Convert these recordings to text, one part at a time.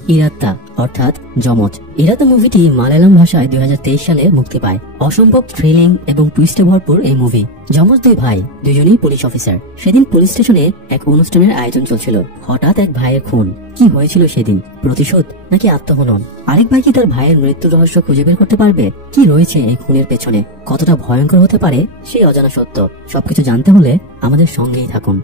ইরাত্তা অর্থাৎ যমজ। ইরাত্তা মুভিটি মালায়ালাম ভাষায় 2023 সালে মুক্তি পায়। অসম্ভব থ্রিলিং এবং টুইস্টে ভরপুর এই মুভি। যমজ দুই ভাই, দুজনেই পুলিশ অফিসার। সেদিন পুলিশ স্টেশনে এক অনুষ্ঠানের আয়োজন চলছিল। হঠাৎ এক ভাইয়ের খুন। কি হয়েছিল সেদিন? প্রতিশোধ নাকি আত্মহনন? আরেক ভাই কি তার ভাইয়ের মৃত্যুর রহস্য খুঁজে বের করতে পারবে? কি রয়েছে এই খুনের পেছনে? কতটা ভয়ঙ্কর হতে পারে সেই অজানা সত্য? সবকিছু জানতে হলে আমাদের সঙ্গেই থাকুন।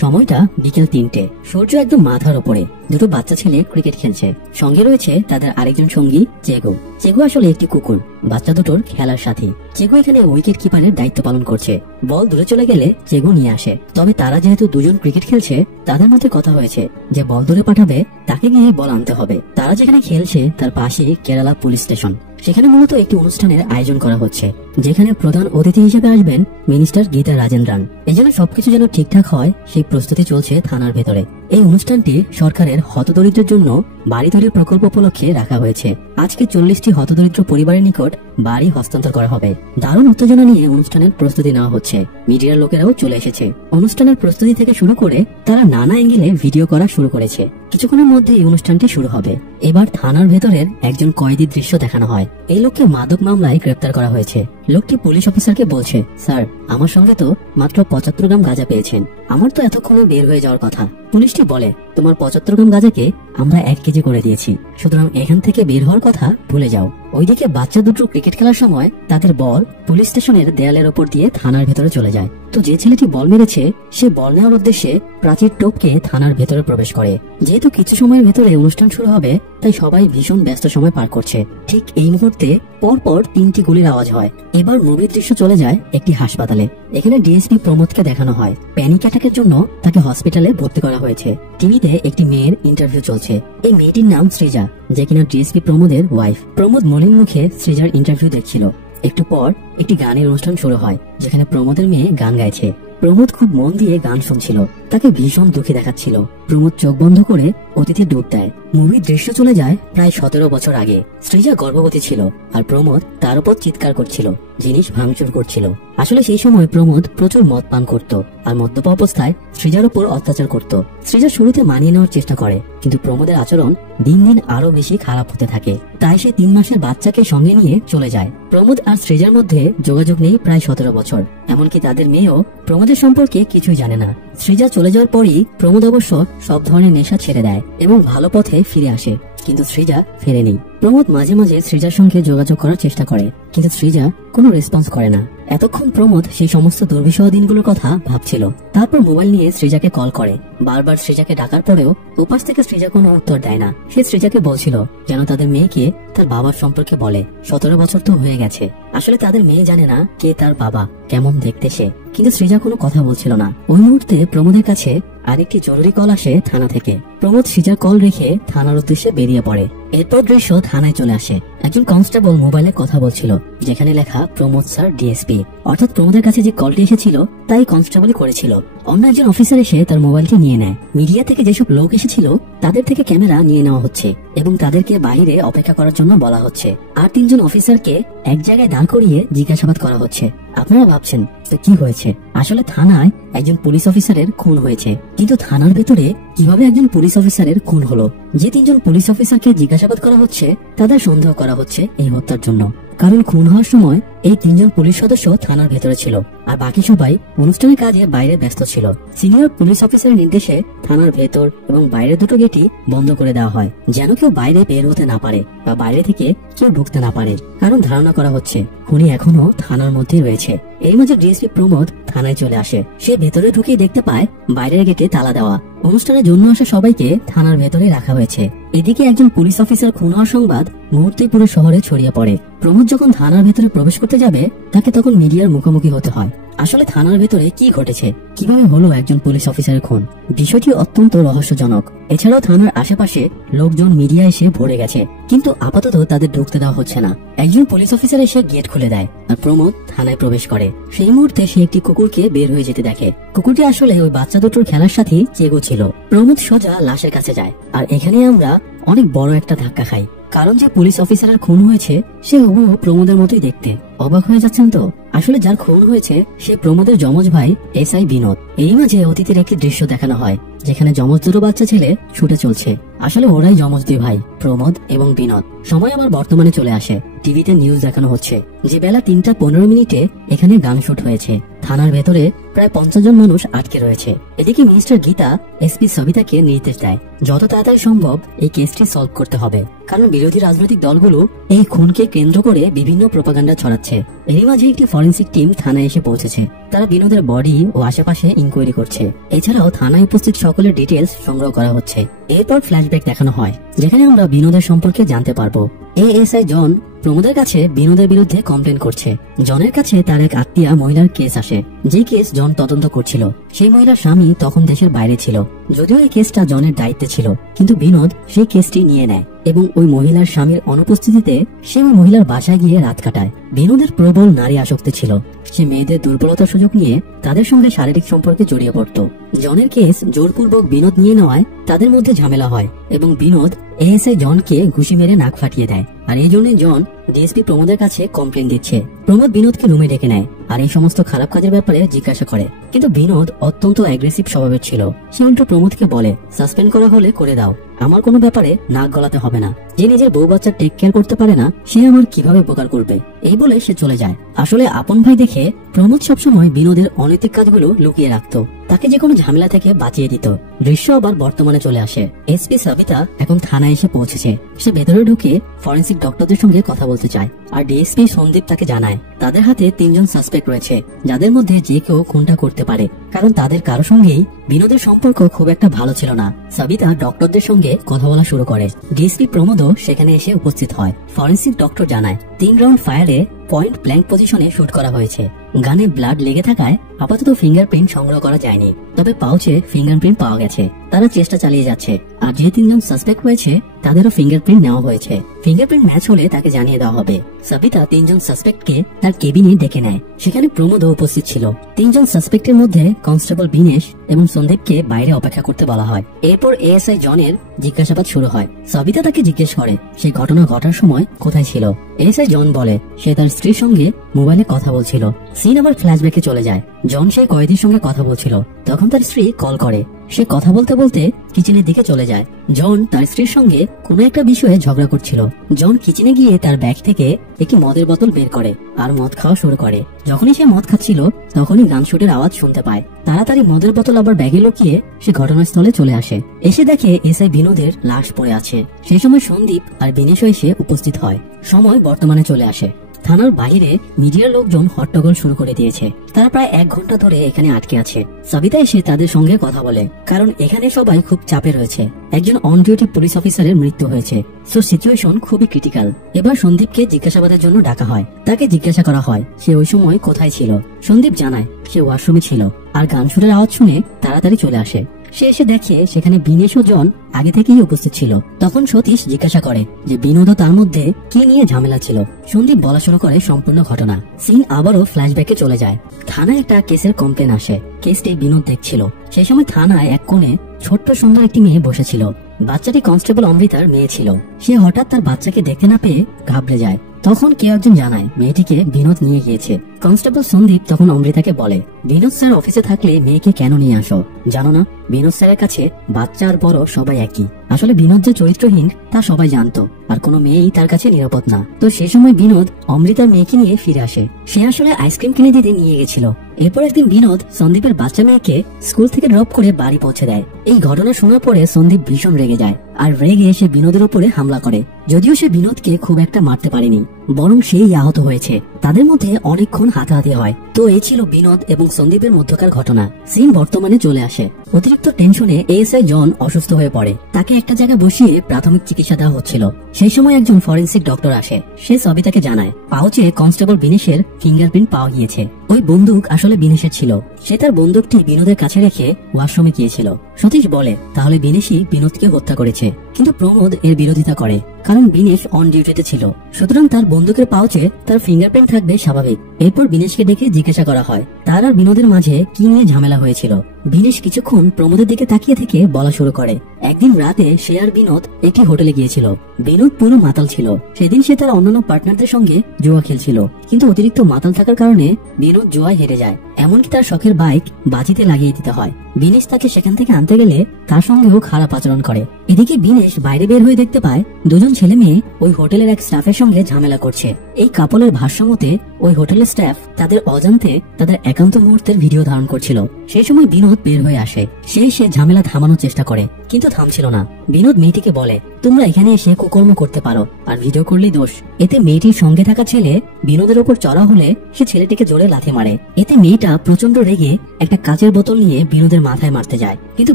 সময়টা বিকেল 3টে। সূর্য একদম মাথার ওপরে। দুটো বাচ্চা ছেলে ক্রিকেট খেলছে। সঙ্গে রয়েছে তাদের আরেকজন সঙ্গী চেগু। চেগু আসলে একটি কুকুর, বাচ্চা দুটোর খেলার সাথী। চেগু এখানে উইকেট কিপারের দায়িত্ব পালন করছে। বল দূরে চলে গেলে চেগু নিয়ে আসে। তবে তারা যেহেতু দুজন ক্রিকেট খেলছে, তাদের মধ্যে কথা হয়েছে যে বল দূরে পাঠাবে তাকে গিয়ে বল আনতে হবে। তারা যেখানে খেলছে তার পাশে কেরালা পুলিশ স্টেশন। সেখানে মূলত একটি অনুষ্ঠানের আয়োজন করা হচ্ছে, যেখানে প্রধান অতিথি হিসেবে আসবেন মিনিস্টার গীতা রাজেন্দ্রন। এই জন্য সবকিছু যেন ঠিকঠাক হয় সেই প্রস্তুতি চলছে থানার ভেতরে। এই অনুষ্ঠানটি সরকারের হতদরিদ্রের জন্য বাড়ি তৈরির প্রকল্প উপলক্ষে রাখা হয়েছে। আজকে 40টি হতদরিদ্র পরিবারের নিকট বাড়ি হস্তান্তর করা হবে। দারুণ উত্তেজনা নিয়ে অনুষ্ঠানের প্রস্তুতি নেওয়া হচ্ছে। মিডিয়ার লোকেরাও চলে এসেছে। অনুষ্ঠানের প্রস্তুতি থেকে শুরু করে তারা নানা অ্যাঙ্গেলে ভিডিও করা শুরু করেছে। কিছুক্ষণের মধ্যে এই অনুষ্ঠানটি শুরু হবে। এবার থানার ভেতরের একজন কয়েদির দৃশ্য দেখানো হয়। এই লোককে মাদক মামলায় গ্রেপ্তার করা হয়েছে। লোকটি পুলিশ অফিসারকে বলছে, স্যার, আমার সঙ্গে তো মাত্র 75 গ্রাম গাঁজা পেয়েছেন। আমার তো এতক্ষণে বের হয়ে যাওয়ার কথা। পুলিশটি বলে, তোমার 75 গ্রাম গাঁজাকে আমরা 1 কেজি করে দিয়েছি, সুতরাং এখান থেকে বের হওয়ার কথা ভুলে যাও। ওইদিকে বাচ্চা দুটো ক্রিকেট খেলার সময় তাদের বল পুলিশ স্টেশনের দেয়ালের ওপর দিয়ে থানার ভেতরে চলে যায়। তো যে ছেলেটি বল মেরেছে সে বল নেওয়ার উদ্দেশ্যে প্রাচীর টপকে থানার ভেতরে প্রবেশ করে। যেহেতু কিছু সময়ের ভেতরে অনুষ্ঠান শুরু হবে, তাই সবাই ভীষণ ব্যস্ত সময় পার করছে। ঠিক এই মুহূর্তে পরপর 3টি গুলির আওয়াজ হয়। এবার মুভির দৃশ্য চলে যায় একটি হাসপাতালে। এখানে ডিএসপি প্রমোদকে দেখানো হয়। প্যানিক অ্যাটাকের জন্য তাকে হসপিটালে ভর্তি করা হয়েছে। টিভিতে একটি মেয়ের ইন্টারভিউ চলছে। এই মেয়েটির নাম সৃজা, যে কিনা ডিএসপি প্রমোদের ওয়াইফ। প্রমোদ মলিন মুখে সৃজার ইন্টারভিউ দেখছিল। একটু পর একটি গানের অনুষ্ঠান শুরু হয়, যেখানে প্রমোদের মেয়ে গান গাইছে। প্রমোদ খুব মন দিয়ে গান শুনছিল। তাকে ভীষণ দুঃখী দেখাচ্ছিল। প্রমোদ চোখ বন্ধ করে অতিথি ডুব দেয়। মুভির দৃশ্য চলে যায় প্রায় 17 বছর আগে। সৃজা গর্ভবতী ছিল আর প্রমোদ তার উপর চিৎকার করছিল, জিনিস ভাঙচুর করছিল। আসলে সেই সময় প্রমোদ প্রচুর মদ পান করত আর মদ্যপ অবস্থায় সৃজার উপর অত্যাচার করত। সৃজা শুরুতে মানিয়ে নেওয়ার চেষ্টা করে, কিন্তু প্রমোদের আচরণ দিন দিন আরো বেশি খারাপ হতে থাকে। তাই সে 3 মাসের বাচ্চাকে সঙ্গে নিয়ে চলে যায়। প্রমোদ আর সৃজার মধ্যে যোগাযোগ নেই প্রায় 17 বছর। এমনকি তাদের মেয়েও প্রমোদের সম্পর্কে কিছুই জানে না। সৃজা চলে যাওয়ার পরই প্রমোদ অবশ্য সব ধরনের নেশা ছেড়ে দেয় এবং ভালো পথে ফিরে আসে। কিন্তু সৃজা ফেরেনি। প্রমোদ মাঝে মাঝে সৃজার সঙ্গে যোগাযোগ করার চেষ্টা করে, কিন্তু সৃজা কোনো রেসপন্স করে না। এতক্ষণ প্রমোদ সেই সমস্ত দুর্বিষহ দিনগুলোর কথা ভাবছিল। তারপর মোবাইল নিয়ে সৃজাকে কল করে। বারবার সৃজাকে ডাকার পরেও উপাস থেকে সৃজা কোনো উত্তর দেয় না। সে সৃজাকে বলছিল যেন তাদের মেয়েকে তার বাবার সম্পর্কে বলে। 17 বছর তো হয়ে গেছে। আসলে তাদের মেয়ে জানে না কে তার বাবা, কেমন দেখতে সে। কিন্তু সৃজা কোনো কথা বলছিল না। ওই মুহূর্তে প্রমোদের কাছে আরেকটি জরুরি কল আসে থানা থেকে। প্রমোদ সৃজার কল রেখে থানার উদ্দেশ্যে বেরিয়ে পড়ে। এরপর দৃশ্য থানায় চলে আসে। একজন কনস্টেবল মোবাইলে কথা বলছিল, যেখানে লেখা প্রমোদ স্যার ডিএসপি। অর্থাৎ প্রমোদের কাছে যে কলটি এসেছিল তাই কনস্টেবলই করেছিল। অন্য একজন অফিসার এসে তার মোবাইলটি নিয়ে নেয়। মিডিয়া থেকে যেসব লোক এসেছিল তাদের থেকে ক্যামেরা নিয়ে নেওয়া হচ্ছে এবং তাদেরকে বাইরে অপেক্ষা করার জন্য বলা হচ্ছে। আর 3 জন অফিসারকে এক জায়গায় দাঁড় করিয়ে জিজ্ঞাসাবাদ করা হচ্ছে। আপনারা ভাবছেন তো কি হয়েছে? আসলে থানায় একজন পুলিশ অফিসারের খুন হয়েছে। কিন্তু থানার ভেতরে কিভাবে একজন পুলিশ অফিসারের খুন হলো? যে 3 জন পুলিশ অফিসারকে জিজ্ঞাসাবাদ করা হচ্ছে তাদের সন্দেহ করা হচ্ছে এই হত্যার জন্য। কারণ খুন হওয়ার সময় এই 3 জন পুলিশ সদস্য থানার ভেতরে ছিল আর বাকি সবাই অনুষ্ঠানের কাজে বাইরে ব্যস্ত ছিল। সিনিয়র পুলিশ অফিসারের নির্দেশে থানার ভেতর এবং বাইরের দুটো গেটই বন্ধ করে দেওয়া হয়, যেন কেউ বাইরে বের হতে না পারে বা বাইরে থেকে কেউ ঢুকতে না পারে। কারণ ধারণা করা হচ্ছে খুনি এখনো থানার মধ্যেই রয়েছে। এই মাঝে ডিএসপি প্রমোদ থানায় চলে আসে। সে ভেতরে ঢুকিয়ে দেখতে পায় বাইরের গেটে তালা দেওয়া। অনুষ্ঠানের জন্য আসা সবাইকে থানার ভেতরে রাখা হয়েছে। এদিকে একজন পুলিশ অফিসার খুন হওয়ার সংবাদ মুহূর্তেই পুরো শহরে ছড়িয়ে পড়ে। প্রমোদ যখন থানার ভেতরে প্রবেশ করতে যাবে তাকে তখন মিডিয়ার মুখোমুখি হতে হয়। আসলে থানার ভেতরে কি ঘটেছে, কিভাবে হলো একজন পুলিশ অফিসারের খুন, বিষয়টি অত্যন্ত রহস্যজনক। এছাড়াও থানার আশেপাশে লোকজন মিডিয়া এসে ভরে গেছে, কিন্তু আপাতত তাদের ঢুকতে দেওয়া হচ্ছে না। একজন পুলিশ অফিসার এসে গেট খুলে দেয় আর প্রমোদ থানায় প্রবেশ করে। সেই মুহূর্তে সে একটি কুকুরকে বের হয়ে যেতে দেখে। কুকুরটি আসলে ওই বাচ্চা দুটোর খেলার সাথী চেগু ছিল। প্রমোদ সোজা লাশের কাছে যায় আর এখানে আমরা অনেক বড় একটা ধাক্কা খাই। কারণ যে পুলিশ অফিসারের খুন হয়েছে সে হুবহু প্রমোদের মতোই দেখতে। অবাক হয়ে যাচ্ছেন তো? আসলে যার খুন হয়েছে সে প্রমোদের যমজ ভাই এসআই বিনোদ। এই মাঝে অতীতের একটি দৃশ্য দেখানো হয় যেখানে যমজ দুটো বাচ্চা ছেলে ছুটে চলছে। আসলে ওরাই যমজ দুই ভাই, প্রমোদ এবং বিনোদ। সময় আবার বর্তমানে চলে আসে। টিভিতে নিউজ দেখানো হচ্ছে যে বেলা 3:15 এখানে গান শুট হয়েছে। থানার ভেতরে প্রায় 50 জন মানুষ আটকে রয়েছে। এদিকে মিনিস্টার গীতা এসপি সবিতাকে নির্দেশ দেয় যত তাড়াতাড়ি সম্ভব এই কেসটি সলভ করতে হবে, কারণ বিরোধী রাজনৈতিক দলগুলো এই খুনকে কেন্দ্র করে বিভিন্ন প্রোপাগান্ডা ছড়াচ্ছে। এরই মাঝে একটি ফরেন্সিক টিম থানায় এসে পৌঁছেছে। তারা বিনোদের বডি ও আশেপাশে ইনকোয়ারি করছে। এছাড়াও থানায় উপস্থিত সকলের ডিটেলস সংগ্রহ করা হচ্ছে। এরপর ফ্ল্যাশব্যাক দেখানো হয় যেখানে আমরা বিনোদের সম্পর্কে জানতে পারবো। এএসআই জন প্রমোদের কাছে বিনোদের বিরুদ্ধে কমপ্লেন করছে। জনের কাছে তার এক আত্মীয়া মহিলার কেস আসে, যে কেস জন তদন্ত করছিল। সেই মহিলার স্বামী তখন দেশের বাইরে ছিল। যদিও এই কেসটা জনের দায়িত্বে ছিল, কিন্তু বিনোদ সেই কেসটি নিয়ে নেয় এবং ওই মহিলার স্বামীর অনুপস্থিতিতে সে ওই মহিলার বাসায় গিয়ে রাত কাটায়। বিনোদের প্রবল নারী আসক্তি ছিল। সে মেয়েদের দুর্বলতার সুযোগ নিয়ে তাদের সঙ্গে শারীরিক সম্পর্কে জড়িয়ে পড়ত। জনের কেস জোরপূর্বক বিনোদ নিয়ে নেওয়ায় তাদের মধ্যে ঝামেলা হয় এবং বিনোদ এএসআই জনকে ঘুষি মেরে নাক ফাটিয়ে দেয়। আর এই জন্য জন ডিএসপি প্রমোদের কাছে কমপ্লেন দিচ্ছে। প্রমোদ বিনোদকে রুমে ডেকে নেয় আর এই সমস্ত খারাপ কাজের ব্যাপারে জিজ্ঞাসা করে, কিন্তু বিনোদ অত্যন্ত অ্যাগ্রেসিভ স্বভাবের ছিল। সে উল্টো প্রমোদকে বলে, সাসপেন্ড করা হলে করে দাও, আমার কোনো ব্যাপারে নাক গলাতে হবে না। যে নিজের বউ বাচ্চা টেক কেয়ার করতে পারে না সে আমার কিভাবে উপকার করবে? এই বলে সে চলে যায়। আসলে আপন ভাই দেখে প্রমোদ সবসময় বিনোদের অনৈতিক কাজগুলো লুকিয়ে রাখতো, তাকে যে কোনো ঝামেলা থেকে বাঁচিয়ে দিত। দৃশ্য আবার বর্তমানে চলে আসে। এসপি সবিতা এখন থানায় এসে পৌঁছেছে। সে ভেতরে ঢুকে ফরেন্সিক ডক্টরদের সঙ্গে কথা বলতে চায় আর ডিএসপি সন্দীপ তাকে জানায় তাদের হাতে 3 জন সাসপেক্ট রয়েছে, যাদের মধ্যে যে কেউ খুনটা করতে পারে, কারণ তাদের কারো সঙ্গেই বিনোদের সম্পর্ক খুব একটা ভালো ছিল না। সবিতা ডক্টরদের সঙ্গে কথা বলা শুরু করে। ডিএসপি প্রমোদও সেখানে এসে উপস্থিত হয়। ফরেন্সিক ডক্টর জানায় 3 রাউন্ড ফায়ারে পয়েন্ট ব্ল্যাঙ্ক পজিশনে শুট করা হয়েছে। গানে ব্লাড লেগে থাকায় আপাতত ফিঙ্গারপ্রিন্ট সংগ্রহ করা যায়নি, তবে পাউচে ফিঙ্গারপ্রিন্ট পাওয়া গেছে। তারা চেষ্টা চালিয়ে যাচ্ছে। আর যে 3 জন সাসপেক্ট হয়েছে তাদেরও ফিঙ্গারপ্রিন্ট নেওয়া হয়েছে। ফিঙ্গারপ্রিন্ট ম্যাচ হলে তাকে জানিয়ে দেওয়া হবে। সবিতা 3 জন সাসপেক্টকে তার কেবিনে ডেকে নেয়। সেখানে প্রমোদও উপস্থিত ছিল। 3 জন সাসপেক্টের মধ্যে কনস্টেবল বিনেশ এবং সন্দীপকে বাইরে অপেক্ষা করতে বলা হয়। এরপর এএসআই জনের জিজ্ঞাসাবাদ শুরু হয়। সবিতা তাকে জিজ্ঞেস করে সে ঘটনা ঘটার সময় কোথায় ছিল। এএসআই জন বলে সে তার স্ত্রীর সঙ্গে মোবাইলে কথা বলছিল। সিন আবার ফ্ল্যাশব্যাকে চলে যায়। জন সেই কয়েদির সঙ্গে কথা বলছিল, তখন তার স্ত্রী কল করে। সে কথা বলতে বলতে কিচেনের দিকে চলে যায়। জন তার স্ত্রীর সঙ্গে কোনো একটা বিষয়ে ঝগড়া করছিল। জন কিচেনে গিয়ে তার ব্যাগ থেকে একটি মদের বোতল বের করে আর মদ খাওয়া শুরু করে। যখনই সে মদ খাচ্ছিল তখনই গান শুটের আওয়াজ শুনতে পায়। তাড়াতাড়ি মদের বোতল আবার ব্যাগে লুকিয়ে সে ঘটনাস্থলে চলে আসে। এসে দেখে এসআই বিনোদের লাশ পড়ে আছে। সেই সময় সন্দীপ আর বিনেশও এসে উপস্থিত হয়। সময় বর্তমানে চলে আসে। থানার বাইরে মিডিয়ার লোকজন হট্টগোল শুরু করে দিয়েছে। তারা প্রায় 1 ঘন্টা ধরে এখানে আটকে আছে। সবিতা এসে তাদের সঙ্গে কথা বলে, কারণ এখানে সবাই খুব চাপে রয়েছে। একজন অন ডিউটি পুলিশ অফিসারের মৃত্যু হয়েছে, সো সিচুয়েশন খুবই ক্রিটিক্যাল। এবার সন্দীপকে জিজ্ঞাসাবাদের জন্য ডাকা হয়। তাকে জিজ্ঞাসা করা হয় সে ওই সময় কোথায় ছিল। সন্দীপ জানায় সে ওয়াশরুমে ছিল আর গান শুটের আওয়াজ শুনে তাড়াতাড়ি চলে আসে। সে এসে দেখে সেখানে বিনেশ ও জন আগে থেকেই উপস্থিত ছিল। তখন সতীশ জিজ্ঞাসা করে যে বিনোদ তার মধ্যে কি নিয়ে ঝামেলা ছিল। সন্দীপ বলা শুরু করে সম্পূর্ণ ঘটনা। সিন আবারও ফ্ল্যাশব্যাকে চলে যায়। থানায় একটা কেসের কমপ্লেন আসে। কেসটি বিনোদ দেখছিল। সেই সময় থানায় এক কোণে ছোট্ট সুন্দর একটি মেয়ে বসেছিল। বাচ্চাটি কনস্টেবল অমৃতার মেয়ে ছিল। সে হঠাৎ তার বাচ্চাকে দেখতে না পেয়ে ঘাবড়ে যায়। তখন কেউ একজন জানায় মেয়েটিকে বিনোদ নিয়ে গিয়েছে। কনস্টেবল সন্দীপ তখন অমৃতাকে বলে, বিনোদ স্যার অফিসে থাকলে মেয়েকে কেন নিয়ে আসো? জানো না বিনোদ স্যারের কাছে বাচ্চা আর বড় সবাই একই। আসলে বিনোদ যে চরিত্রহীন তা সবাই জানতো, আর কোনো মেয়েই তার কাছে নিরাপদ না। তো সে সময় বিনোদ অমৃতার মেয়েকে নিয়ে ফিরে আসে। সে আসলে আইসক্রিম কিনে দিতে নিয়ে গেছিল। এরপর একদিন বিনোদ সন্দীপের বাচ্চা মেয়েকে স্কুল থেকে ড্রপ করে বাড়ি পৌঁছে দেয়। এই ঘটনা শোনার পরে সন্দীপ ভীষণ রেগে যায় আর রেগে সে বিনোদের উপরে হামলা করে। যদিও সে বিনোদকে খুব একটা মারতে পারেনি, বরং সেই আহত হয়েছে। তাদের মধ্যে অনেকক্ষণ হাতাহাতি হয়। তো এই ছিল বিনোদ এবং সন্দীপের মধ্যকার ঘটনা। সিন বর্তমানে চলে আসে। অতিরিক্ত টেনশনে এএসআই জন অসুস্থ হয়ে পড়ে। তাকে একটা জায়গায় বসিয়ে প্রাথমিক চিকিৎসা দেওয়া হচ্ছিল। সেই সময় একজন ফরেন্সিক ডক্টর আসে। সে সবিতাকে জানায় পাউচে কনস্টেবল বিনেশের ফিঙ্গারপ্রিন্ট পাওয়া গিয়েছে। ওই বন্দুক আসলে বিনেশের ছিল। সে তার বন্দুকটি বিনোদের কাছে রেখে ওয়াশরুমে গিয়েছিল। সতীশ বলে তাহলে বিনেশই বিনোদকে হত্যা করেছে, কিন্তু প্রমোদ এর বিরোধিতা করে, কারণ বিনেশ অন ডিউটিতে ছিল। সুতরাং তার বন্দুকের পাউচে তার ফিঙ্গারপ্রিন্ট থাকবে স্বাভাবিক। এরপর বিনেশকে ডেকে জিজ্ঞাসা করা হয় তার আর বিনোদের মাঝে কি নিয়ে ঝামেলা হয়েছিল। বিনেশ কিছুক্ষণ প্রমোদের দিকে তাকিয়ে থেকে বলা শুরু করে, একদিন রাতে সে আর বিনোদ একটি হোটেলে গিয়েছিল। বিনোদ পুরো মাতাল ছিল। সেদিন সে তার অন্যান্য পার্টনারদের সঙ্গে জুয়া খেলছিল, কিন্তু অতিরিক্ত মাতাল থাকার কারণে বিনোদ জুয়ায় হেরে যায়। এমনকি তার শখের বাইক বাজিতে লাগিয়ে দিতে হয়। বিনেশ তাকে সেখান থেকে আনতে গেলে তার সঙ্গেও খারাপ আচরণ করে। এদিকে বিনেশ বাইরে বের হয়ে দেখতে পায় দুজন ছেলে মেয়ে ওই হোটেলের এক স্টাফের সঙ্গে ঝামেলা করছে। এই কাপলের ভাষ্য মতে ওই হোটেলের স্টাফ তাদের অজান্তে তাদের একান্ত মুহূর্তের ভিডিও ধারণ করছিল। সেই সময় বিনোদ বের হয়ে আসে। সে ঝামেলা থামানোর চেষ্টা করে, কিন্তু থামছিল না। বিনোদ মেয়েটিকে বলে, তোমরা এখানে এসে কুকর্ম করতে পারো, আর ভিডিও করলেই দোষ। এতে মেয়েটির সঙ্গে থাকা ছেলে বিনোদের উপর চড়া হলে সে ছেলেটিকে জোরে লাথি মারে। এতে মেয়েটা প্রচন্ড রেগে একটা কাচের বোতল নিয়ে বিনোদের মাথায় মারতে যায়, কিন্তু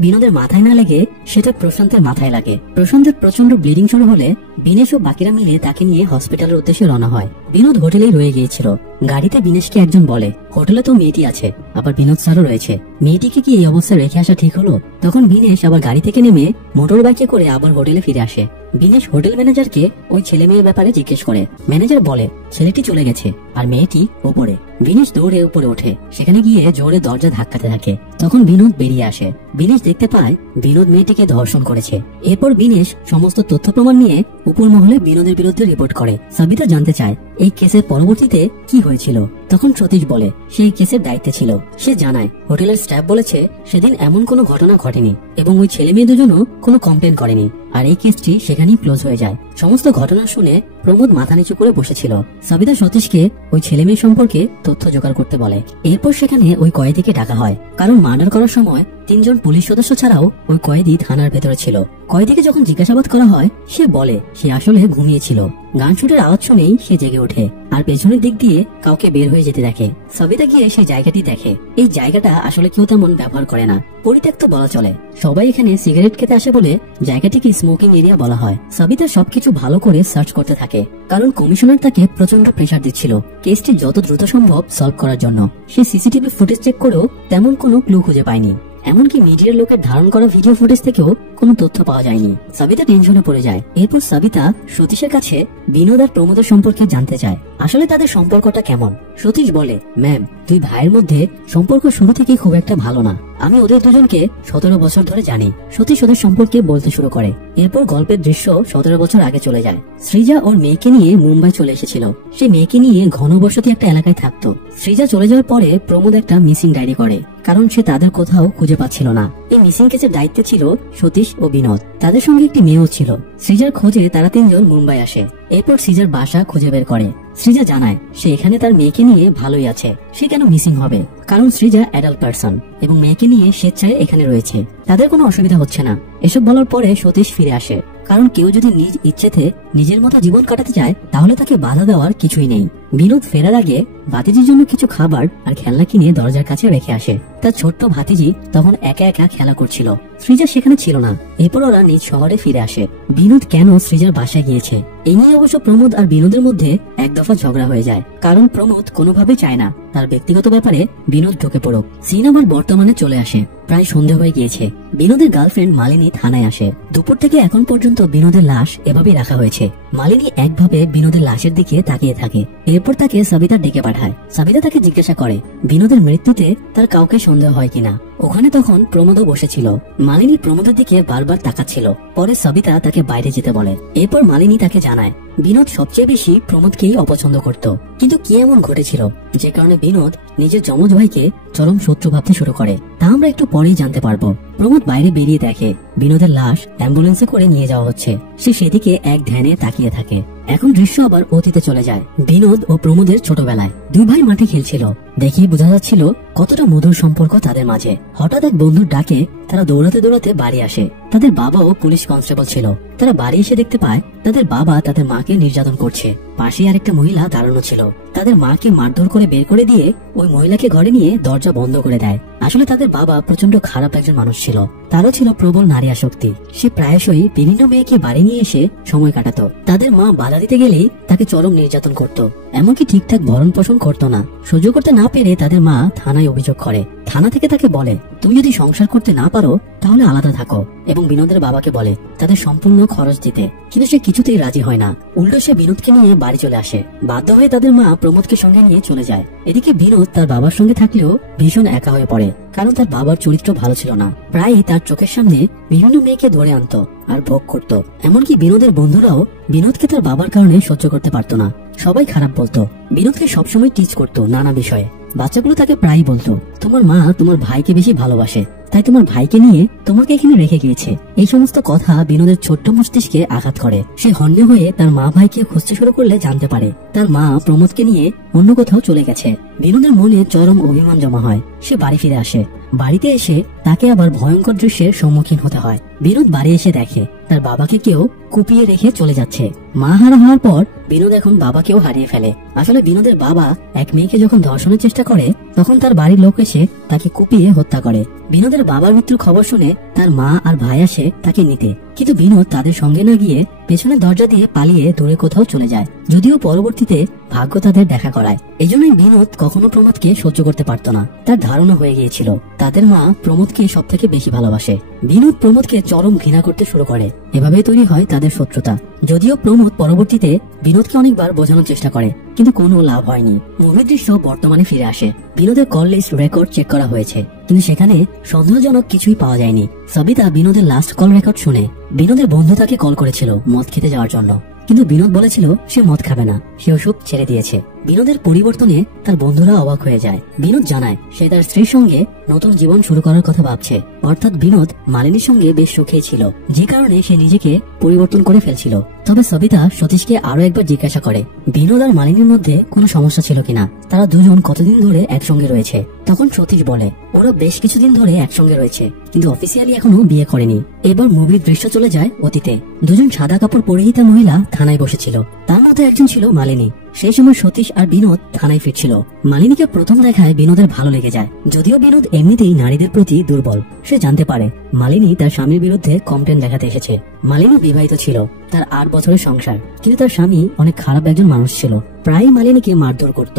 বিনোদের মাথায় না লেগে সেটা প্রশান্তের মাথায় লাগে। প্রশান্তের প্রচন্ড ব্লিডিং শুরু হলে বিনেশ ও বাকিরা মিলে তাকে নিয়ে হসপিটালের উদ্দেশ্যে রওনা হয়। বিনোদ হোটেলেই রয়ে গিয়েছিল। গাড়িতে বিনেশকে একজন বলে, হোটেলে তো মেয়েটি আছে, আবার বিনোদ স্যারও রয়েছে, মেয়েটিকে কি এই অবস্থায় রেখে আসা ঠিক হলো? তখন বিনেশ আবার গাড়ি থেকে নেমে মোটর বাইকে করে আবার হোটেলে ফিরে আসে। বিনেশ হোটেল ম্যানেজারকে ওই ছেলে মেয়ের ব্যাপারে জিজ্ঞেস করে। ম্যানেজার বলে, ছেলেটি চলে গেছে আর মেয়েটি ওপরে। বিনেশ দৌড়ে উপরে ওঠে, সেখানে গিয়ে জোরে দরজা ধাক্কাতে থাকে। তখন বিনোদ বেরিয়ে আসে। বিনেশ দেখতে পায় বিনোদ মেয়েটিকে ধর্ষণ করেছে। এরপর বিনেশ সমস্ত তথ্য প্রমাণ নিয়ে উপর মহলে বিনোদের বিরুদ্ধে রিপোর্ট করে। সাবিতা জানতে চায় এই কেসের পরবর্তীতে কি হয়েছিল। তখন সতীশ বলে সে এই কেসের দায়িত্বে ছিল। সে জানায় হোটেলের স্টাফ বলেছে সেদিন এমন কোনো ঘটনা ঘটেনি এবং ওই ছেলে মেয়ে দুজনও কোনো কমপ্লেন করেনি, আর এই কেসটি সেখানেই ক্লোজ হয়ে যায়। সমস্ত ঘটনা শুনে প্রমোদ মাথা নিচু করে বসেছিল। সাবিতা সতীশকে ওই ছেলে মেয়ে সম্পর্কে তথ্য জোগাড় করতে বলে। এরপর সেখানে ওই কয়েদিকে ডাকা হয়, কারণ মার্ডার করার সময় 3 জন পুলিশ সদস্য ছাড়াও ওই কয়েদি থানার ভেতরে ছিল। কয়েদিকে যখন জিজ্ঞাসাবাদ করা হয় সে বলে সে আসলে ঘুমিয়েছিল। গান শুটের আওয়াজ শুনেই সে জেগে ওঠে আর পেছনের দিক দিয়ে কাউকে বের হয়ে যেতে দেখে। সাবিতা গিয়ে সেই জায়গাটি দেখে। এই জায়গাটা আসলে কেউ তেমন ব্যবহার করে না, পরিত্যক্ত বলা চলে। সবাই এখানে সিগারেট খেতে আসে বলে জায়গাটিকে স্মোকিং এরিয়া বলা হয়। সাবিতা সবকিছু ভালো করে সার্চ করতে থাকে, কারণ কমিশনার তাকে প্রচন্ড প্রেসার দিচ্ছিল কেসটি যত দ্রুত সম্ভব সলভ করার জন্য। সে সিসিটিভি ফুটেজ চেক করেও তেমন কোনো ক্লু খুঁজে পায়নি। এমনকি মিডিয়ার লোকের ধারণ করা ভিডিও ফুটেজ থেকেও কোনো তথ্য পাওয়া যায়নি। সাবিতা টেনশনে পড়ে যায়। এরপর সাবিতা সতীশের কাছে বিনোদ আর প্রমোদের সম্পর্কে জানতে চায় আসলে তাদের সম্পর্কটা কেমন। সতীশ বলে, ম্যাম, 2 ভাইয়ের মধ্যে সম্পর্ক শুরু থেকেই খুব একটা ভালো না। আমি ওদের দুজনকে 17 বছর ধরে জানি। সতীশ ওদের সম্পর্কে বলতে শুরু করে। এরপর গল্পের দৃশ্য 17 বছর আগে চলে যায়। সৃজা ওর মেয়েকে নিয়ে মুম্বাই চলে এসেছিল। সে মেয়েকে নিয়ে ঘনবসতি একটা এলাকায় থাকতো। সৃজা চলে যাওয়ার পরে প্রমোদ একটা মিসিং ডায়েরি করে, কারণ সে তাদের কোথাও খুঁজে পাচ্ছিল না। এই মিসিং কেসের দায়িত্বে ছিল সতীশ ও বিনোদ। তাদের সঙ্গে একটি মেয়েও ছিল। সৃজার খোঁজে তারা 3 জন মুম্বাই আসে। এরপর সৃজার বাসা খুঁজে বের করে। সৃজা জানায় সে এখানে তার মেয়েকে নিয়ে ভালোই আছে। সে কেন মিসিং হবে? কারণ সৃজা অ্যাডাল্ট পারসন এবং মেয়েকে নিয়ে স্বেচ্ছায় এখানে রয়েছে। তাদের কোনো অসুবিধা হচ্ছে না। এসব বলার পরে সতীশ ফিরে আসে, কারণ কেউ যদি নিজ ইচ্ছেতে নিজের মতো জীবন কাটাতে চায় তাহলে তাকে বাধা দেওয়ার কিছুই নেই। বিনোদ ফেরার আগে ভাতিজির জন্য কিছু খাবার আর খেলনা কিনে দরজার কাছে রেখে আসে। তার ছোট্ট ভাতিজি তখন একা একা খেলা করছিল। সৃজা সেখানে ছিল না। এরপর ওরা নিজ শহরে ফিরে আসে। বিনোদ কেন সৃজার বাসায় গিয়েছে এই নিয়ে অবশ্য প্রমোদ আর বিনোদের মধ্যে এক দফা ঝগড়া হয়ে যায়, কারণ প্রমোদ কোনোভাবেই চায় না তার ব্যক্তিগত ব্যাপারে বিনোদ ঢুকে পড়ুক। সিন আবার বর্তমানে চলে আসে। প্রায় সন্ধ্যা হয়ে গিয়েছে। বিনোদের গার্লফ্রেন্ড মালিনী থানায় আসে। দুপুর থেকে এখন পর্যন্ত বিনোদের লাশ এভাবেই রাখা হয়েছে। মালিনী একভাবে বিনোদের লাশের দিকে তাকিয়ে থাকে। এরপর তাকে সাবিতা ডেকে পাঠায়। সাবিতা তাকে জিজ্ঞাসা করে বিনোদের মৃত্যুতে তার কাউকে সন্দেহ হয় কিনা। ওখানে তখন প্রমোদও বসেছিল। মালিনী প্রমোদের দিকে বারবার তাকাচ্ছিল। পরে সাবিতা তাকে বাইরে যেতে বলে। এরপর মালিনী তাকে জানায় বিনোদ সবচেয়ে বেশি প্রমোদকেই অপছন্দ করত, কিন্তু কি এমন ঘটেছিল যে কারণে বিনোদ নিজের যমজ ভাইকে চরম শত্রু ভাবতে শুরু করে, তা আমরা একটু পরেই জানতে পারবো। প্রমোদ বাইরে বেরিয়ে দেখে বিনোদের লাশ অ্যাম্বুলেন্সে করে নিয়ে যাওয়া হচ্ছে। সে সেদিকে এক ধ্যানে তাকিয়ে থাকে। এখন দৃশ্য আবার অতীতে চলে যায়। বিনোদ ও প্রমোদের ছোটবেলায় 2 ভাই মাঠে খেলছিল। দেখেই বোঝা যাচ্ছিল কতটা মধুর সম্পর্ক তাদের মাঝে। হঠাৎ এক বন্ধুর ডাকে তারা দৌড়াতে দৌড়াতে বাড়ি আসে। তাদের বাবাও পুলিশ কনস্টেবল ছিল। তারা বাড়ি এসে দেখতে পায় তাদের বাবা তাদের মাকে নির্যাতন করছে। পাশে আরেকটা মহিলা দাঁড়ানো ছিল। তাদের মাকে মারধর করে বের করে দিয়ে ওই মহিলাকে ঘরে নিয়ে দরজা বন্ধ করে দেয়। আসলে তাদের বাবা প্রচন্ড খারাপ একজন মানুষ ছিল। তারও ছিল প্রবল নারী আসক্তি। সে প্রায়শই বিভিন্ন মেয়েকে বাড়ি নিয়ে এসে সময় কাটাতো। তাদের মা বাধা দিতে গেলেই তাকে তাকে চরম নির্যাতন করত, এমনকি ঠিকঠাক ভরণ পোষণ করতো না। সহ্য করতে না পেরে তাদের মা থানায় অভিযোগ করে। থানা থেকে তাকে বলে, তুমি যদি সংসার করতে না পারো তাহলে আলাদা থাকো, এবং বিনোদের বাবাকে বলে তাদের সম্পূর্ণ খরচ দিতে। কিন্তু সে কিছুতেই রাজি হয় না। উল্টো সে বিনোদকে নিয়ে বাড়ি চলে আসে। বাধ্য হয়ে তাদের মা প্রমোদকে সঙ্গে নিয়ে চলে যায়। এদিকে বিনোদ তার বাবার সঙ্গে থাকলেও ভীষণ একা হয়ে পড়ে, কারণ তার বাবার চরিত্র ভালো ছিল না। প্রায়ই তার চোখের সামনে বিভিন্ন মেয়েকে ধরে আনতো আর ভোগ করত। এমনকি বিনোদের বন্ধুরাও বিনোদকে তার বাবার কারণে সহ্য করতে পারতো না। সবাই খারাপ বলতো, বিনোদকে সবসময় টিচ করতো নানা বিষয়ে। বাচ্চাগুলো তাকে প্রায়ই বলতো, তোমার মা তোমার ভাইকে বেশি ভালোবাসে, তাই তোমার ভাইকে নিয়ে তোমাকে এখানে রেখে গিয়েছে। এই সমস্ত কথা বিনোদের ছোট্ট মস্তিষ্কে আঘাত করে। সে হন্য হয়ে তার মা ভাইকে খুঁজতে শুরু করলে জানতে পারে তার মা প্রমোদকে নিয়ে অন্য কোথাও চলে গেছে। বিনোদের মনে চরম অভিমান জমা হয়। সে বাড়ি ফিরে আসে। বাড়িতে এসে তাকে আবার ভয়ঙ্কর দৃশ্যের সম্মুখীন হতে হয়। বিনোদ বাড়ি এসে দেখে তার বাবাকে কেউ কুপিয়ে রেখে চলে যাচ্ছে। মা হারা হওয়ার পর বিনোদ এখন বাবাকেও হারিয়ে ফেলে। আসলে বিনোদের বাবা এক মেয়েকে যখন ধর্ষণের চেষ্টা করে তখন তার বাড়ির লোক এসে তাকে কুপিয়ে হত্যা করে। বিনোদের বাবার মৃত্যুর খবর শুনে তার মা আর ভাই আসে তাকে নিতে, কিন্তু বিনোদ তাদের সঙ্গে না গিয়ে পেছনের দরজা দিয়ে পালিয়ে দূরে কোথাও চলে যায়। যদিও পরবর্তীতে ভাগ্য তাদের দেখা করায়। এজন্যই বিনোদ কখনো প্রমোদকে সহ্য করতে পারত না। তার ধারণা হয়ে গিয়েছিল তাদের মা প্রমোদকে সব থেকে বেশি ভালোবাসে। বিনোদ প্রমোদকে চরম ঘৃণা করতে শুরু করে। এভাবে তৈরি হয় তাদের শত্রুতা। যদিও প্রমোদ পরবর্তীতে বিনোদকে অনেকবার বোঝানোর চেষ্টা করে, কিন্তু কোনো লাভ হয়নি। মুভির দৃশ্য বর্তমানে ফিরে আসে। বিনোদের কল লিস্ট রেকর্ড চেক করা হয়েছে, কিন্তু সেখানে সন্দেহজনক কিছুই পাওয়া যায়নি। সবিতা বিনোদের লাস্ট কল রেকর্ড শুনে বিনোদের বন্ধু তাকে কল করেছিল মদ খেতে যাওয়ার জন্য, কিন্তু বিনোদ বলেছিল সে মদ খাবে না, সে ওসব ছেড়ে দিয়েছে। বিনোদের পরিবর্তনে তার বন্ধুরা অবাক হয়ে যায়। বিনোদ জানায় সে তার স্ত্রীর সঙ্গে নতুন জীবন শুরু করার কথা ভাবছে। অর্থাৎ বিনোদ মালিনীর সঙ্গে বেশ সুখেই ছিল, যে কারণে সে নিজেকে পরিবর্তন করে ফেলছিল। তবে সবিতা সতীশকে আরো একবার জিজ্ঞাসা করে বিনোদ আর মালিনীর মধ্যে কোনো সমস্যা ছিল কিনা, তারা দুজন কতদিন ধরে একসঙ্গে রয়েছে। তখন সতীশ বলে ওরা বেশ কিছুদিন ধরে একসঙ্গে রয়েছে, কিন্তু অফিসিয়ালি এখনো বিয়ে করেনি। এবার মুভির দৃশ্য চলে যায় অতীতে। দুজন সাদা কাপড় পরিহিতা মহিলা থানায় বসেছিল। তার মধ্যে একজন ছিল মালিনী। সেই সময় সতীশ আর বিনোদ থানায় ফিরছিল। মালিনীকে প্রথম দেখায় বিনোদের ভালো লেগে যায়। যদিও বিনোদ এমনিতেই নারীদের প্রতি দুর্বল, সে জানতে পারে মালিনী তার স্বামীর বিরুদ্ধে কমপ্লেন দেখাতে এসেছে। মালিনী বিবাহিত ছিল, তার 8 বছরের সংসার, কিন্তু তার স্বামী অনেক খারাপ একজন মানুষ ছিল। প্রায় মালিনীকে মারধর করত,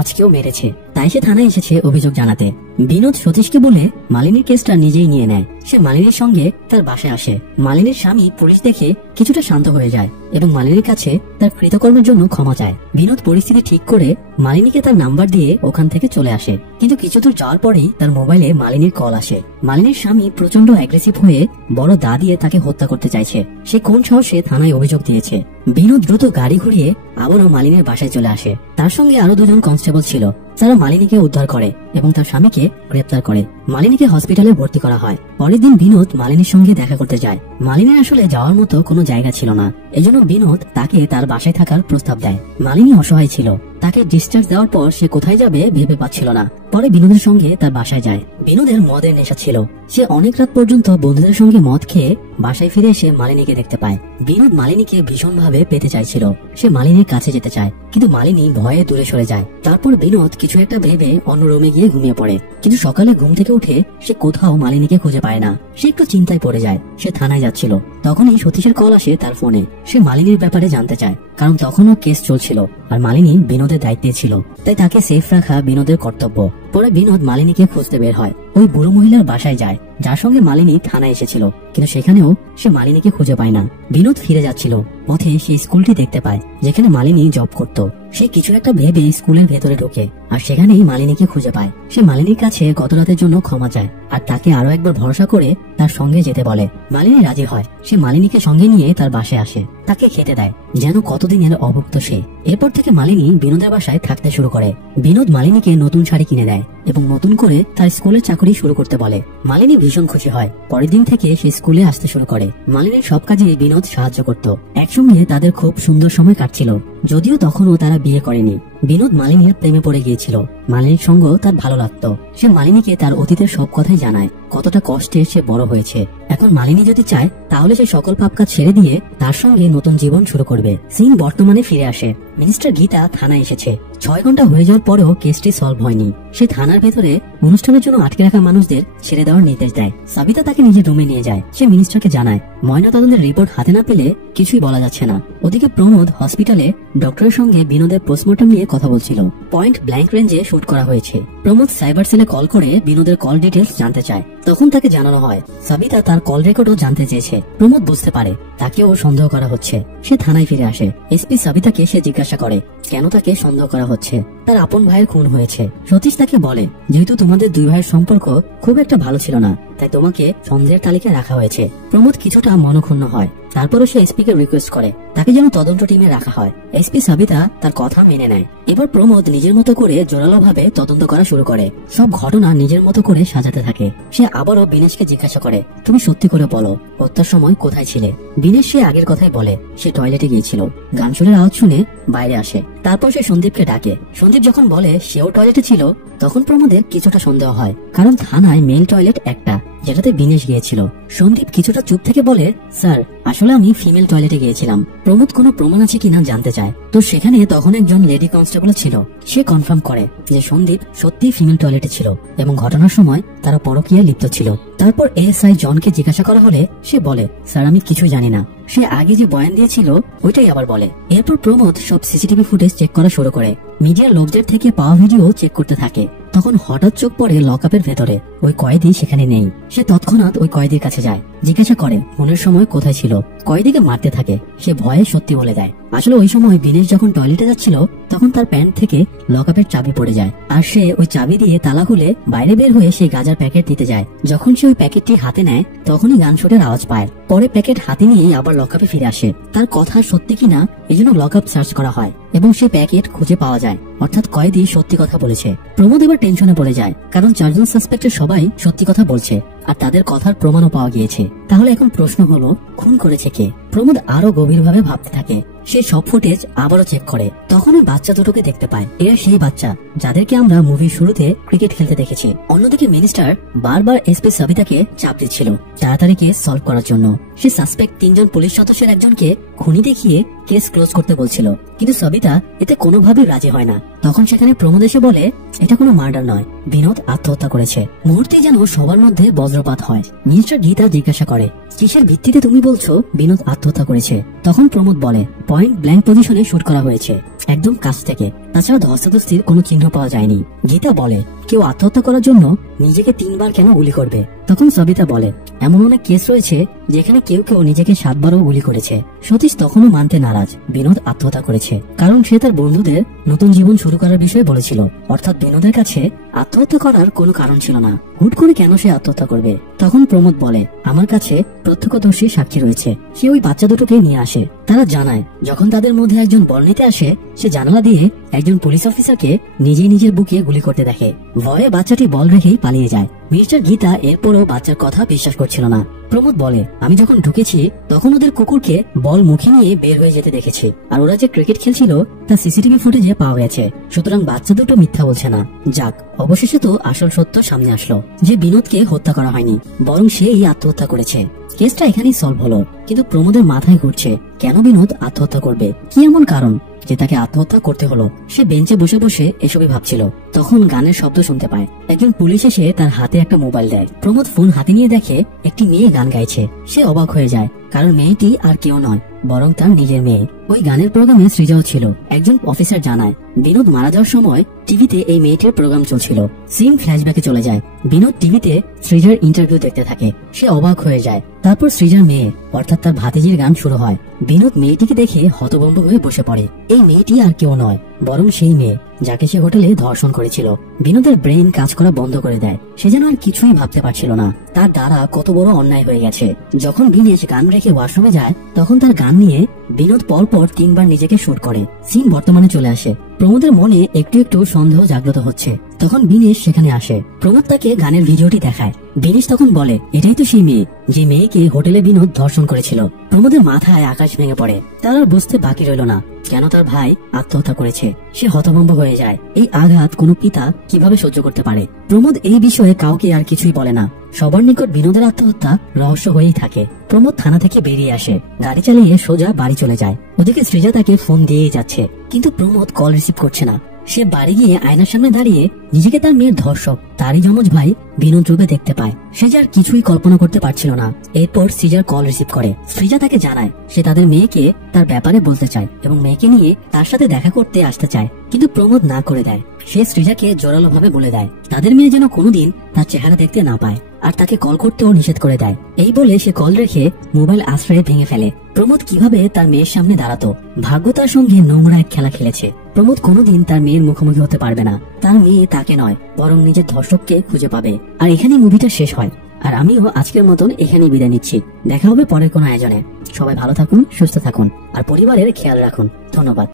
আজকেও মেরেছে। তাই সে থানায় এসেছে অভিযোগ জানাতে। বিনোদ সতীশকে বলে মালিনীর কেসটা নিজেই নিয়ে নেয়। সে মালিনীর সঙ্গে তার বাসায় আসে। মালিনীর স্বামী পুলিশ দেখে কিছুটা শান্ত হয়ে যায় এবং মালিনীর কাছে তার কৃতকর্মের জন্য ক্ষমা চায়। বিনোদ পরিস্থিতি ঠিক করে মালিনীকে তার নাম্বার দিয়ে ওখান থেকে চলে আসে, কিন্তু কিছু দূর যাওয়ার পরেই তার মোবাইলে মালিনীর কল আসে। মালিনীর স্বামী প্রচন্ড অ্যাগ্রেসিভ হয়ে বড় দা দিয়ে তাকে হত্যা করতে চাইছে। সে কোন সাহসে থানায় অভিযোগ দিয়েছে। বিনোদ দ্রুত গাড়ি ঘুরিয়ে আবারও মালিনীর বাসায় চলে আসে। তার সঙ্গে আরো 2জন কনস্টেবল ছিল, যারা মালিনীকে উদ্ধার করে এবং তার স্বামীকে গ্রেপ্তার করে। মালিনীকে হসপিটালে ভর্তি করা হয়। পরের দিন বিনোদ মালিনীর সঙ্গে দেখা করতে যায়। মালিনীর আসলে যাওয়ার মতো কোনো জায়গা ছিল না, এজন্য বিনোদ তাকে তার বাসায় থাকার প্রস্তাব দেয়। মালিনী অসহায় ছিল, তাকে ডিসচার্জ দেওয়ার পর সে কোথায় যাবে ভেবে পাচ্ছিল না। পরে বিনোদের সঙ্গে তার বাসায় যায়। বিনোদের মদের নেশা ছিল। সে অনেক রাত পর্যন্ত বন্ধুদের সঙ্গে মদ খেয়ে বাসায় ফিরে এসে মালিনীকে দেখতে পায়। বিনোদ মালিনীকে ভীষণ ভাবে পেতে চাইছিল। সে মালিনীর কাছে যেতে চায়, কিন্তু মালিনী ভয়ে দূরে সরে যায়। তারপর বিনোদ কিছু একটা ভেবে অন্য রুমে গিয়ে ঘুমিয়ে পড়ে। কিন্তু সকালে ঘুম থেকে উঠে সে কোথাও মালিনীকে খুঁজে পায় না। সে একটু চিন্তায় পড়ে যায়। সে থানায় যাচ্ছিল, তখনই সতীশের কল আসে তার ফোনে। সে মালিনীর ব্যাপারে জানতে চায়, কারণ তখনও কেস চলছিল আর মালিনী বিনোদের দায়িত্বে ছিল, তাই তাকে সেফ রাখা বিনোদের কর্তব্য। পরে বিনোদ মালিনীকে খুঁজতে বের হয়। ওই বুড়ো মহিলার বাসায় যায় যার সঙ্গে মালিনী থানায় এসেছিল, কিন্তু সেখানেও সে মালিনীকে খুঁজে পায় না। বিনোদ ফিরে যাচ্ছিল, পথে সে স্কুলটি দেখতে পায় যেখানে মালিনী জব করত। সে কিছু একটা ভেবে স্কুলের ভেতরে ঢোকে আর সেখানেই মালিনীকে খুঁজে পায়। সে মালিনীর কাছে গত রাতের জন্য ক্ষমা চায় আর তাকে আরো একবার ভরসা করে তার সঙ্গে যেতে বলে। মালিনী রাজি হয়। সে মালিনীকে সঙ্গে নিয়ে তার বাসায় আসে, তাকে খেতে দেয় যেন কতদিনের অভুক্ত সে। এরপর থেকে মালিনী বিনোদের বাসায় থাকতে শুরু করে। বিনোদ মালিনীকে নতুন শাড়ি কিনে দেয় এবং নতুন করে তার স্কুলের চাকরি শুরু করতে বলে। মালিনী ভীষণ খুশি হয়। পরের দিন থেকে সে স্কুলে আসতে শুরু করে। মালিনীর সব কাজে বিনোদ সাহায্য করত। একসঙ্গে তাদের খুব সুন্দর সময় কাটছিল, যদিও তখনও তারা বিয়ে করেনি। বিনোদ মালিনীর প্রেমে পড়ে গিয়েছিল। মালিনীর সঙ্গ তার ভালো লাগতো। সে মালিনীকে তার অতীতের সব কথাই জানায়, কতটা কষ্টে সে বড় হয়েছে। এখন মালিনী যদি চায় তাহলে সে সকল পাপ কাজ ছেড়ে দিয়ে তার সঙ্গে নতুন জীবন শুরু করবে। সিন বর্তমানে ফিরে আসে। মিনিস্টার গীতা থানায় এসেছে। 6 ঘন্টা হয়ে যাওয়ার পরেও কেসটি সলভ হয়নি। সে থানার ভেতরে অনুষ্ঠানের জন্য আটকে রাখা মানুষদের ছেড়ে দেওয়ার নির্দেশ দেয়। সাবিতা তাকে নিজের রুমে নিয়ে যায়। সে মিনিস্টারকে জানায় ময়নাতদন্তের রিপোর্ট হাতে না পেলে কিছুই বলা যাচ্ছে না। ওদিকে প্রমোদ হসপিটালে ডক্টরের সঙ্গে বিনোদের পোস্টমর্টম নিয়ে কথা বলছিল। পয়েন্ট ব্ল্যাঙ্ক রেঞ্জে শুট করা হয়েছে। প্রমোদ সাইবার সেলে কল করে বিনোদের কল ডিটেলস জানতে চায়। তখন তাকে জানানো হয় সাবিতা তার কল রেকর্ডও জানতে চেয়েছে। প্রমোদ বুঝতে পারে তাকেও সন্দেহ করা হচ্ছে। সে থানায় ফিরে আসে। এসপি সাবিতাকে সে জিজ্ঞাসা করে কেন তাকে সন্দেহ করা হচ্ছে। তার আপন ভাইয়ের খুন হয়েছে। সতীশ তাকে বলে যেহেতু তোমাদের দুই ভাইয়ের সম্পর্ক খুব একটা ভালো ছিল না, তাই তোমাকে সন্দেহের তালিকায় রাখা হয়েছে। প্রমোদ কিছুটা মনক্ষুণ্ণ হয়। তারপরও সে এসপি কে রিকোয়েস্ট করে তাকে যেন তদন্ত টিমে রাখা হয়। এসপি সাবিতা তার কথা মেনে নেয়। এবার প্রমোদ নিজের মতো করে জোরালো ভাবে তদন্ত করা শুরু করে। সব ঘটনা নিজের মতো করে সাজাতে থাকে। সে আবারও বিনেশকে জিজ্ঞাসা করে তুমি সত্যি করে বলো হত্যার সময় কোথায় ছিলে। বিনেশ সে আগের কথাই বলে সে টয়লেটে গিয়েছিল। গান শুনের আওয়াজ শুনে বাইরে আসে। তারপর সে সন্দীপকে ডাকে। সন্দীপ যখন বলে সেও টয়লেটে ছিল তখন প্রমোদের কিছুটা সন্দেহ হয়, কারণ থানায় মেল টয়লেট একটা যেটাতে বিনেশ গিয়েছিল। সন্দীপ কিছুটা চুপ থেকে বলে স্যার আসলে আমি ফিমেল টয়লেটে গিয়েছিলাম। প্রমোদ কোনো প্রমাণ আছে কিনা জানতে চায়। তো সেখানে তখন একজন লেডি কনস্টেবল ছিল। সে কনফার্ম করে যে সন্দীপ সত্যি ফিমেল টয়লেটে ছিল এবং ঘটনার সময় তারা পরকীয়ায় লিপ্ত ছিল। তারপর এএসআই জনকে জিজ্ঞাসা করা হলে সে বলে স্যার আমি কিছুই জানি না। সে আগে যে বয়ান দিয়েছিল ওইটাই আবার বলে। এরপর প্রমোদ সব সিসিটিভি ফুটেজ চেক করা শুরু করে। মিডিয়ার লোকদের থেকে পাওয়া ভিডিও চেক করতে থাকে। তখন হঠাৎ চোখ পড়ে লকআপের ভেতরে ওই কয়েদি সেখানে নেই। সে তৎক্ষণাৎ ওই কয়েদির কাছে যায়, জিজ্ঞাসা করে খুনের সময় কোথায় ছিল। কয়েদিকে মারতে থাকে। সে ভয়ে সত্যি বলে দেয় আসলে ওই সময় বিনেশ যখন টয়লেটে যাচ্ছিল তখন তার প্যান্ট থেকে লকআপের চাবি পড়ে যায়, আর সে ওই চাবি দিয়ে তালা খুলে বাইরে বের হয়ে সেই গাঁজার প্যাকেট দিতে যায়। যখন সে ওই প্যাকেটটি হাতে নেয় তখনই গানশটের আওয়াজ পায়। পরে প্যাকেট হাতে নিয়ে আবার লকআপে ফিরে আসে। তার কথা সত্যি কিনা এজন্য লকআপ সার্চ করা হয় এবং সেই প্যাকেট খুঁজে পাওয়া যায়, অর্থাৎ কয়েদি সত্যি কথা বলেছে। প্রমোদ এবার টেনশনে পড়ে যায়, কারণ চারজন সাসপেক্টের সবাই সত্যি কথা বলছে আর তাদের কথার প্রমাণও পাওয়া গিয়েছে। তাহলে এখন প্রশ্ন হলো খুন করেছে কে। প্রমোদ আরো গভীরভাবে ভাবতে থাকে। সে সব ফুটেজ আবারও চেক করে। তখন ওই বাচ্চা দুটোকে দেখতে পায়। এরা সেই বাচ্চা যাদেরকে আমরা মুভির শুরুতে ক্রিকেট খেলতে দেখেছি। অন্যদিকে মিনিস্টার বারবার এসপি সাবিতাকে চাপ দিচ্ছিল তাড়াতাড়ি কেস সলভ করার জন্য। সে সাসপেক্ট 3 জন পুলিশ সদস্যের একজনকে খুনি দেখিয়ে কেস ক্লোজ করতে বলছিল, কিন্তু সবিতা এতে কোনোভাবেই রাজি হয় না। তখন সেখানে প্রমোদ এসে বলে এটা কোনো মার্ডার নয়, বিনোদ আত্মহত্যা করেছে। মুহূর্তে যেন সবার মধ্যে বজ্রপাত হয়। মিনিস্টার গীতা জিজ্ঞাসা করে কিসের ভিত্তিতে তুমি বলছো বিনোদ আত্মহত্যা করেছে। তখন প্রমোদ বলে পয়েন্ট ব্ল্যাঙ্ক পজিশনে শুট করা হয়েছে, একদম কাছ থেকে, তাছাড়া ধস্তাধস্তির কোনো চিহ্ন পাওয়া যায়নি। গীতা বলে কেউ আত্মহত্যা করার জন্য নিজেকে 3 বার কেন গুলি করবে। তখন সবিতা বলে এমন অনেক কেস রয়েছে যেখানে কেউ কেউ নিজেকে 7 বারও গুলি করেছে। সতীশ তখনও মানতে নারাজ বিনোদ আত্মহত্যা করেছে, কারণ সে তার বন্ধুদের নতুন জীবন শুরু করার বিষয়ে বলেছিল। অর্থাৎ বিনোদের কাছে আত্মহত্যা করার কোনো কারণ ছিল না। হুট করে কেন সে আত্মহত্যা করবে। তখন প্রমোদ বলে আমার কাছে প্রত্যক্ষদর্শী সাক্ষী রয়েছে। সে ওই বাচ্চা দুটোকে নিয়ে আসে। তারা জানায় যখন তাদের মধ্যে একজন বল নিতে আসে সে জানালা দিয়ে একজন পুলিশ অফিসারকে নিজের বুকে গুলি করতে দেখে। ভয়ে বাচ্চাটি বল রেখেই পালিয়ে যায়। মিস্টার গীতা এরপরও বাচ্চার কথা বিশ্বাস করছিল না। প্রমোদ বলে আমি যখন ঢুকেছি তখন ওদের কুকুরকে বল মুখে নিয়ে বের হয়ে যেতে দেখেছি, আর ওরা যে ক্রিকেট খেলছিল তা সিসিটিভি ফুটেজে পাওয়া গেছে। সুতরাং বাচ্চা দুটো মিথ্যা বলছে না। যাক, অবশেষে তো আসল সত্য সামনে আসলো যে বিনোদকে হত্যা করা হয়নি, বরং সেই আত্মহত্যা করেছে। কেসটা এখানেই সলভ হলো, কিন্তু প্রমোদের মাথায় ঘুরছে কেন বিনোদ আত্মহত্যা করবে, কি এমন কারণ যে তাকে আত্মহত্যা করতে হলো। সে বেঞ্চে বসে বসে এসবই ভাবছিল। তখন গানের শব্দ শুনতে পায়। একজন পুলিশ এসে তার হাতে একটা মোবাইল দেয়। প্রমোদ ফোন হাতে নিয়ে দেখে একটি মেয়ে গান গাইছে। সে অবাক হয়ে যায়, কারণ মেয়েটি আর কেউ নয় বরং তার নিজের মেয়ে। ওই গানের প্রোগ্রামে সৃজাও ছিল। একজন অফিসার জানায় বিনোদ মারা যাওয়ার সময় টিভিতে এই মেয়েটির প্রোগ্রাম চলছিল। সিন ফ্ল্যাশব্যাকে চলে যায়। বিনোদ টিভিতে সৃজার ইন্টারভিউ দেখতে থাকে। সে অবাক হয়ে যায়। তারপর সৃজার মেয়ে অর্থাৎ তার ভাতিজির গান শুরু হয়। বিনোদ মেয়েটিকে দেখে হতভম্ব হয়ে বসে পড়ে। এই মেয়েটি আর কেউ নয় বরং সেই মেয়ে যাকে সে হোটেলে ধর্ষণ করেছিল। বিনোদের ব্রেন কাজ করা বন্ধ করে দেয়। সে যেন আর কিছুই ভাবতে পারছিল না তার দ্বারা কত বড় অন্যায় হয়ে গেছে। যখন বিনেশ গান রেখে ওয়াশরুমে যায় তখন তার গান নিয়ে বিনোদ পরপর 3 বার নিজেকে শুট করে। সিন বর্তমানে চলে আসে। প্রমোদের মনে একটু একটু সন্দেহ জাগ্রত হচ্ছে। তখন বিনেশ সেখানে আসে। প্রমোদ তাকে গানের ভিডিওটি দেখায়। বিনেশ তখন বলে এটাই তো সেই মেয়ে যে মেয়েকে হোটেলে বিনোদ ধর্ষণ করেছিল। প্রমোদের মাথায় আকাশ ভেঙে পড়ে। তার আর বুঝতে বাকি রইল না কেন তার ভাই আত্মহত্যা করেছে। সে হতভম্ব হয়ে যায়। এই আঘাত কোনো পিতা কিভাবে সহ্য করতে পারে। প্রমোদ এই বিষয়ে কাউকে আর কিছুই বলে না। সবার নিকট বিনোদের আত্মহত্যা রহস্য হয়েই থাকে। প্রমোদ থানা থেকে বেরিয়ে আসে। গাড়ি চালিয়ে সোজা বাড়ি চলে যায়। ওদিকে সৃজা তাকে ফোন দিয়েই যাচ্ছে, কিন্তু প্রমোদ কল রিসিভ করছে না। সে বাড়ি গিয়ে আয়নার সামনে দাঁড়িয়ে নিজেকে তার মেয়ের ধর্ষক তারই যমজ ভাই বিনোদ রূপে দেখতে পায়। সে যার কিছুই কল্পনা করতে পারছিল না। এরপর সৃজার কল রিসিভ করে। সৃজা তাকে জানায় সে তাদের মেয়েকে তার ব্যাপারে বলতে চায় এবং মেয়েকে নিয়ে তার সাথে দেখা করতে আসতে চায়, কিন্তু প্রমোদ না করে দেয়। সে সৃজাকে জোরালো ভাবে বলে দেয় তাদের মেয়ে যেন কোনোদিন তার চেহারা দেখতে না পায়, আর তাকে কল করতেও নিষেধ করে দেয়। এই বলে সে কল রেখে মোবাইল আশ্রয়ে ভেঙে ফেলে। প্রমোদ কিভাবে তার মেয়ের সামনে দাঁড়াতো, ভাগ্য তার সঙ্গে নোংরা এক খেলা খেলেছে। প্রমোদ কোনোদিন তার মেয়ের মুখোমুখি হতে পারবে না। তার মেয়ে তাকে নয় বরং নিজের ধর্ষককে খুঁজে পাবে। আর এখানেই মুভিটা শেষ হয়। আর আমিও আজকের মতন এখানেই বিদায় নিচ্ছি। দেখা হবে পরের কোনো আয়োজনে। সবাই ভালো থাকুন, সুস্থ থাকুন আর পরিবারের খেয়াল রাখুন। ধন্যবাদ।